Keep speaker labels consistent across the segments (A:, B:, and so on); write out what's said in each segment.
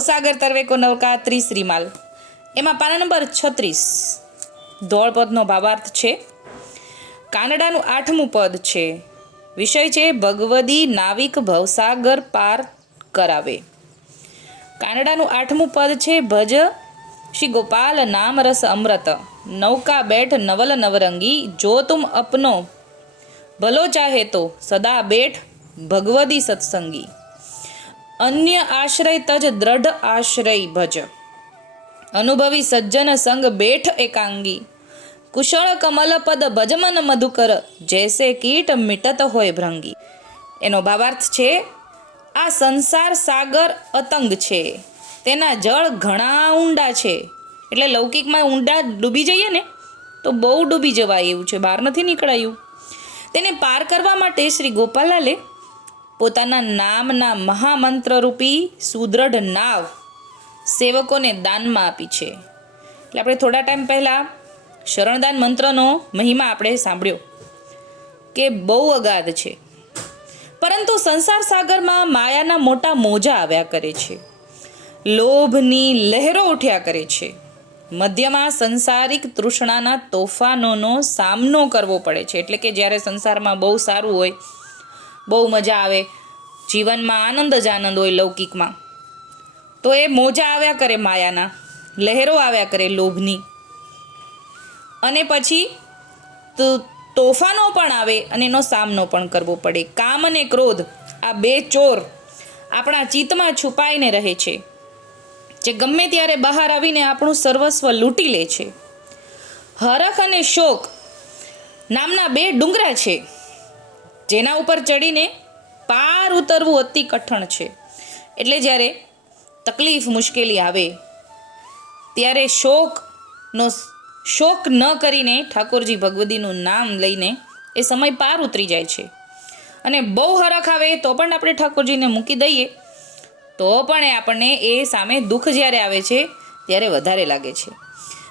A: સાગર તરવેકો નવકા ત્રીસ રીમાલ એમાં પાના નંબર છત્રીસ. ધોળપદનો ભાવાર્થ છે. કાનડાનું આઠમું પદ છે. વિષય છે ભગવદી નાવિક ભવસાગર પાર કરાવે. કાનડાનું આઠમું પદ છે ભજ શ્રી ગોપાલ નામ રસ અમૃત. નૌકા બેઠ નવલ નવરંગી જો તુમ અપનો. ભલો ચાહે તો સદા બેઠ ભગવદી સત્સંગી. અન્ય આશ્રય તજ દ્રઢ આશ્રય ભજ. અનુભવી સજ્જન સંગ બેઠ એકાંગી. કુશળ કમલ પદ ભજમન મધુકર, જૈસે કીટ મિટત હોય ભ્રંગી. એનો ભાવાર્થ છે, આ સંસાર સાગર અતંગ છે. તેના જળ ઘણા ઊંડા છે. એટલે લૌકિકમાં ઊંડા ડૂબી જઈએ ને, તો બહુ ડૂબી જવાય એવું છે, બહાર નથી નીકળાયું. તેને પાર કરવા માટે શ્રી ગોપાલાલે પોતાના નામના મહામંત્રરૂપી સુદૃઢ નાવ સેવકોને દાનમાં આપી છે. એટલે આપણે થોડા ટાઈમ પહેલાં શરણદાન મંત્રનો મહિમા આપણે સાંભળ્યો કે બહુ અગાધ છે. પરંતુ સંસાર સાગરમાં માયાના મોટા મોજા આવ્યા કરે છે. લોભની લહેરો ઉઠ્યા કરે છે. મધ્યમાં સંસારિક તૃષ્ણાના તોફાનોનો સામનો કરવો પડે છે. એટલે કે જ્યારે સંસારમાં બહુ સારું હોય, બહુ મજા આવે જીવનમાં આનંદ જ આનંદ હોય લૌકિકમાં. તો એ મોજા આવ્યા કરે માયાના, લહેરો આવ્યા કરે લોભની. અને પછી તોફાનો પણ આવે અને એનો સામનો પણ કરવો પડે. કામ અને ક્રોધ, આ બે ચોર આપણા ચિત્તમાં છુપાઈને રહે છે. જે ગમે ત્યારે બહાર આવીને આપણું સર્વસ્વ લૂંટી લે છે. હરખ અને શોક નામના બે ડુંગરા છે. જેના ઉપર ચડીને પાર ઉતરવું અતિ કઠણ છે. એટલે જ્યારે તકલીફ મુશ્કેલી આવે, ત્યારે શોકનો શોક ન કરીને ઠાકોરજી ભગવદીનું નામ લઈને એ સમય પાર ઉતરી જાય છે. અને બહુ હરખ આવે તો પણ આપણે ઠાકોરજીને મૂકી દઈએ. તો પણ એ આપણને એ સામે દુઃખ જ્યારે આવે છે, ત્યારે વધારે લાગે છે.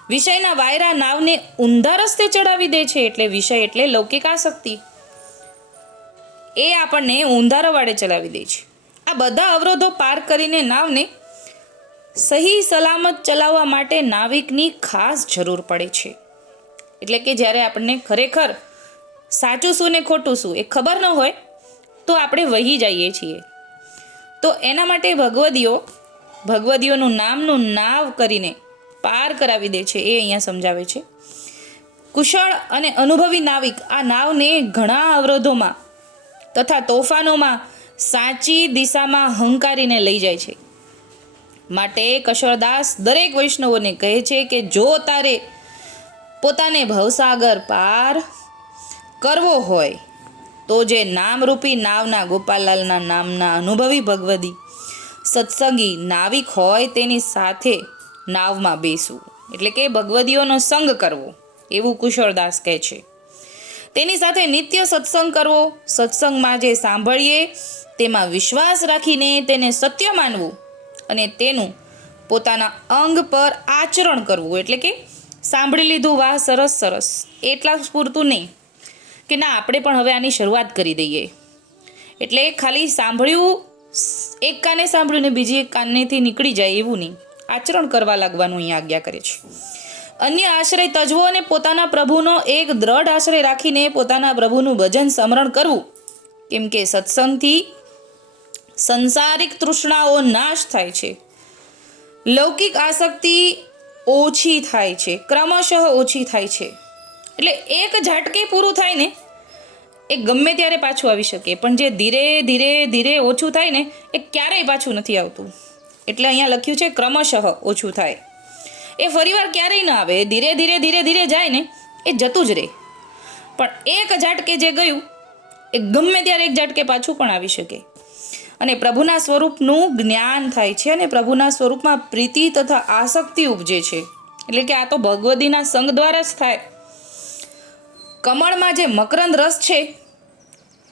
A: વિષયના વાયરા નાવને ઊંધા રસ્તે ચડાવી દે છે એટલે વિષય એટલે લૌકિક આસક્તિ. એ આપણને ઊંધા રવાડે ચલાવી દે છે. આ બધા અવરોધો પાર કરીને નાવને સહી સલામત ચલાવવા માટે નાવિકની ખાસ જરૂર પડે છે. એટલે કે જ્યારે આપણને ખરેખર સાચું શું ને ખોટું શું એ ખબર ન હોય, તો આપણે વહી જઈએ છીએ. તો એના માટે ભગવદીઓ, ભગવદીઓનું નામનું નાવ કરીને પાર કરાવી દે છે એ અહીંયા સમજાવે છે. કુશળ અને અનુભવી નાવિક આ નાવને ઘણા અવરોધોમાં તથા તોફાનોમાં સાચી દિશામાં હંકારીને લઈ જાય છે. માટે કશોરદાસ દરેક વૈષ્ણવોને કહે છે કે જો તારે પોતાને ભવસાગર પાર કરવો હોય, તો જે નામરૂપી નાવના ગોપાલલાલના નામના અનુભવી ભગવદી સત્સંગી નાવિક હોય તેની સાથે નાવમાં બેસવું. એટલે કે ભગવદીઓનો સંગ કરવો, એવું કુશળદાસ કહે છે. તેની સાથે નિત્ય સત્સંગ કરવો, સત્સંગમાં જે સાંભળીએ, તેમાં વિશ્વાસ રાખીને તેને સત્ય માનવું અને તેનું પોતાના અંગ પર આચરણ કરવું. એટલે કે સાંભળી લીધું, વાહ, સરસ સરસ. એટલા પૂરતું નહીં કે ના, આપણે પણ હવે આની શરૂઆત કરી દઈએ. એટલે ખાલી સાંભળ્યું, એક કાને સાંભળ્યું ને બીજી એક કાનેથી નીકળી જાય એવું નહીં. આચરણ કરવા લાગવાનું અહીં આજ્ઞા કરે છે. અન્ય આશ્રય તજવો અને પોતાના પ્રભુનો એક દ્રઢ આશ્રય રાખીને પોતાના પ્રભુનું ભજન સ્મરણ કરવું. કેમ કે સત્સંગથી સંસારિક તૃષ્ણાઓ નાશ થાય છે. લૌકિક આસક્તિ ઓછી થાય છે. ક્રમશઃ ઓછી થાય છે. એટલે એક ઝાટકે પૂરું થાય ને, એ ગમે ત્યારે પાછું આવી શકે. પણ જે ધીરે ધીરે ધીરે ઓછું થાય ને, એ ક્યારેય પાછું નથી આવતું. એટલે અહીંયા લખ્યું છે, ક્રમશઃ ઓછું થાય. એ ફરીવાર ક્યારેય ન આવે, એ ધીરે ધીરે ધીરે ધીરે જાય ને, એ જતું જ રહે. પણ એક ઝાટકે જે ગયું, એ ગમે ત્યારે એક ઝાટકે પાછું પણ આવી શકે. અને પ્રભુના સ્વરૂપનું જ્ઞાન થાય છે અને પ્રભુના સ્વરૂપમાં પ્રીતિ તથા આસક્તિ ઉપજે છે. એટલે કે આ તો ભગવદીના સંગ દ્વારા જ થાય. કમળમાં જે મકરંદ રસ છે,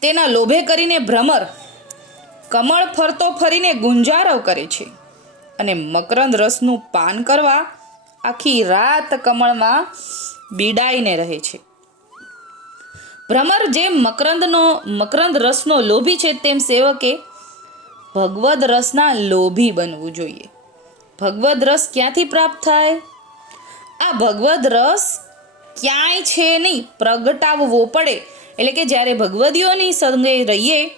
A: તેના લોભે કરીને ભ્રમર, કમળ ફરતો ફરીને ગુંજારવ કરે છે. અને મકરંદ રસનું પાન કરવા આખી રાત કમળમાં બીડાઈને રહે છે. ભ્રમર જેમ મકરંદનો, મકરંદ રસનો લોભી છે, તેમ સેવકે ભગવદ રસના લોભી બનવું જોઈએ. ભગવદ રસ ક્યાંથી પ્રાપ્ત થાય? આ ભગવદ રસ ક્યાંય છે નહીં, પ્રગટાવવો પડે. એટલે કે જ્યારે ભગવદીઓની સંગે રહીએ,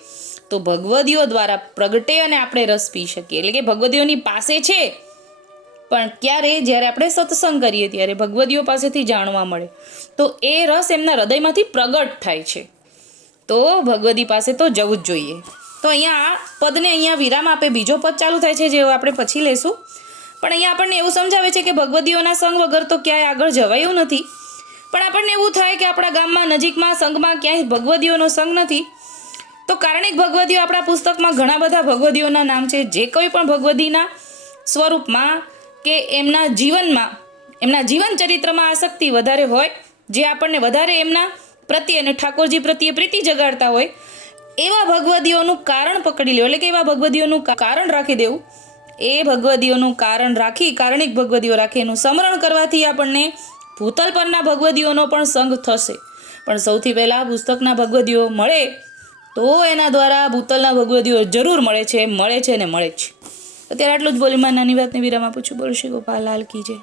A: તો ભગવદીઓ દ્વારા પ્રગટે અને આપણે રસ પી શકીએ. એટલે કે ભગવદીઓની પાસે છે પણ ક્યારે, જ્યારે આપણે સત્સંગ કરીએ ત્યારે ભગવદીઓ પાસેથી જાણવા મળે, તો એ રસ એમના હૃદયમાંથી પ્રગટ થાય છે. તો ભગવદી પાસે તો જવું જ જોઈએ. તો અહીંયા પદને અહીંયા વિરામ આપે, બીજો પદ ચાલુ થાય છે જે આપણે પછી લેશું. પણ અહીંયા આપણને એવું સમજાવે છે કે ભગવદીઓના સંગ વગર તો ક્યાંય આગળ જવાયું નથી. પણ આપણને એવું થાય કે આપણા ગામમાં નજીકમાં સંઘમાં ક્યાંય ભગવદીઓનો સંગ નથી. તો કારણિક ભગવદીઓ આપણા પુસ્તકમાં ઘણા બધા ભગવદીઓના નામ છે. જે કોઈ પણ ભગવદીના સ્વરૂપમાં કે એમના જીવનમાં, એમના જીવન ચરિત્રમાં આસક્તિ વધારે હોય, જે આપણને વધારે એમના પ્રત્યે અને ઠાકોરજી પ્રત્યે પ્રીતિ જગાડતા હોય, એવા ભગવદીઓનું કારણ પકડી લેવું, એટલે કે એવા ભગવદીઓનું કારણ રાખી દેવું. એ ભગવદીઓનું કારણ રાખી, કારણિક ભગવદીઓ રાખી, એનું સ્મરણ કરવાથી આપણને ભૂતલ પરના ભગવદીઓનો પણ સંગ થશે. પણ સૌથી પહેલાં પુસ્તકના ભગવદીઓ મળે, તો એના દ્વારા ભૂતલના ભગવદીઓ જરૂર મળે છે મળે છે ને મળે છે અત્યારે આટલું જ બોલીમાં નાની વાતને વિરામ આપું છું. બોલ શ્રી ગોપાલ લાલ કી જય.